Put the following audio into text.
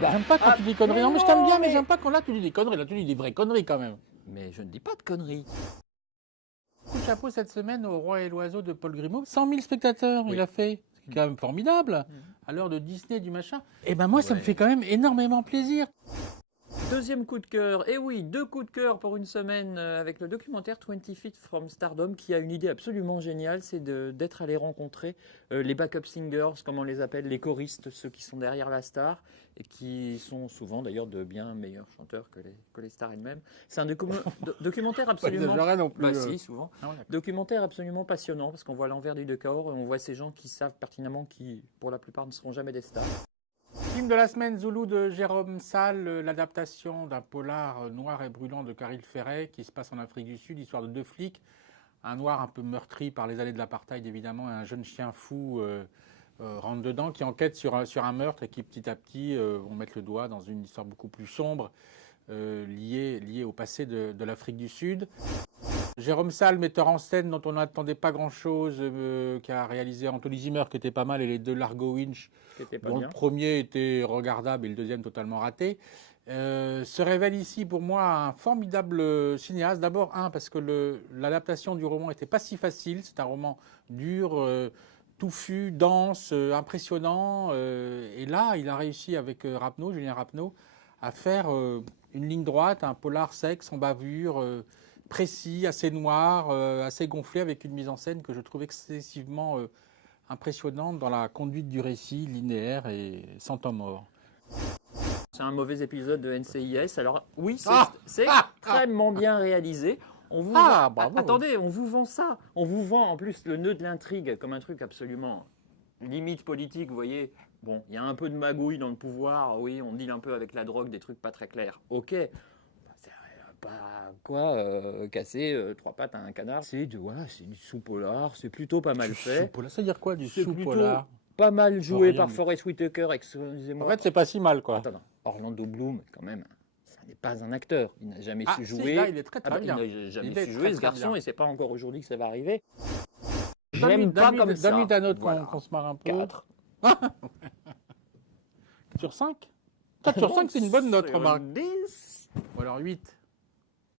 Bah, j'aime pas quand tu dis conneries. Non, mais je t'aime bien, mais j'aime pas quand là tu dis des conneries. Là, tu dis des vraies conneries quand même. Mais je ne dis pas de conneries. Coup de chapeau cette semaine au Roi et l'Oiseau de Paul Grimaud. 100 000 spectateurs, il a fait. C'est quand même formidable. À l'heure de Disney, du machin. Et ben moi, ça me fait quand même énormément plaisir. Deuxième coup de cœur, et oui, 2 coups de cœur pour une semaine avec le documentaire 20 Feet from Stardom qui a une idée absolument géniale, c'est d'être allé rencontrer les backup singers, comme on les appelle, les choristes, ceux qui sont derrière la star et qui sont souvent d'ailleurs de bien meilleurs chanteurs que les stars elles-mêmes. C'est un documentaire absolument... Pas non plus. Bah si, souvent. Non, Documentaire absolument passionnant parce qu'on voit l'envers du décor et on voit ces gens qui savent pertinemment qui, pour la plupart, ne seront jamais des stars. Film de la semaine, Zoulou de Jérôme Salle, l'adaptation d'un polar noir et brûlant de Caril Ferret qui se passe en Afrique du Sud, histoire de 2 flics, un noir un peu meurtri par les années de l'apartheid évidemment, et un jeune chien fou rentre dedans, qui enquête sur un meurtre et qui petit à petit vont mettre le doigt dans une histoire beaucoup plus sombre liée au passé de l'Afrique du Sud. Jérôme Salle, metteur en scène dont on n'attendait pas grand-chose, qui a réalisé Anthony Zimmer, qui était pas mal, et les 2 Largo Winch, dont le premier était regardable et le deuxième totalement raté, se révèle ici pour moi un formidable cinéaste. D'abord, parce que l'adaptation du roman n'était pas si facile. C'est un roman dur, touffu, dense, impressionnant. Et là, il a réussi avec Julien Rapneau, à faire une ligne droite, un polar sec, sans bavure, précis, assez noir, assez gonflé, avec une mise en scène que je trouve excessivement impressionnante dans la conduite du récit, linéaire et sans temps mort. C'est un mauvais épisode de NCIS. Alors oui, c'est extrêmement bien réalisé. On vous attendez, on vous vend ça. On vous vend en plus le nœud de l'intrigue comme un truc absolument limite politique, vous voyez. Bon, il y a un peu de magouille dans le pouvoir. Oui, on deal un peu avec la drogue, des trucs pas très clairs. Ok. C'est pas quoi casser 3 pattes à un canard. C'est du sous-polar. C'est plutôt pas mal fait. Sous-polar, ça veut dire quoi du sous-polar? Pas mal joué par Forest Whitaker, excusez-moi. En fait, c'est pas si mal, quoi. Attends, Orlando Bloom, quand même, ça n'est pas un acteur. Il n'a jamais su jouer. Si, là, il est très bien. Il n'a jamais su jouer, ce garçon, et c'est pas encore aujourd'hui que ça va arriver. J'aime pas comme ça. Donne-lui d'un autre qu'on se marre un peu. 4. Sur 5 4 sur 5, c'est une bonne note, remarque. 10. Ou alors 8.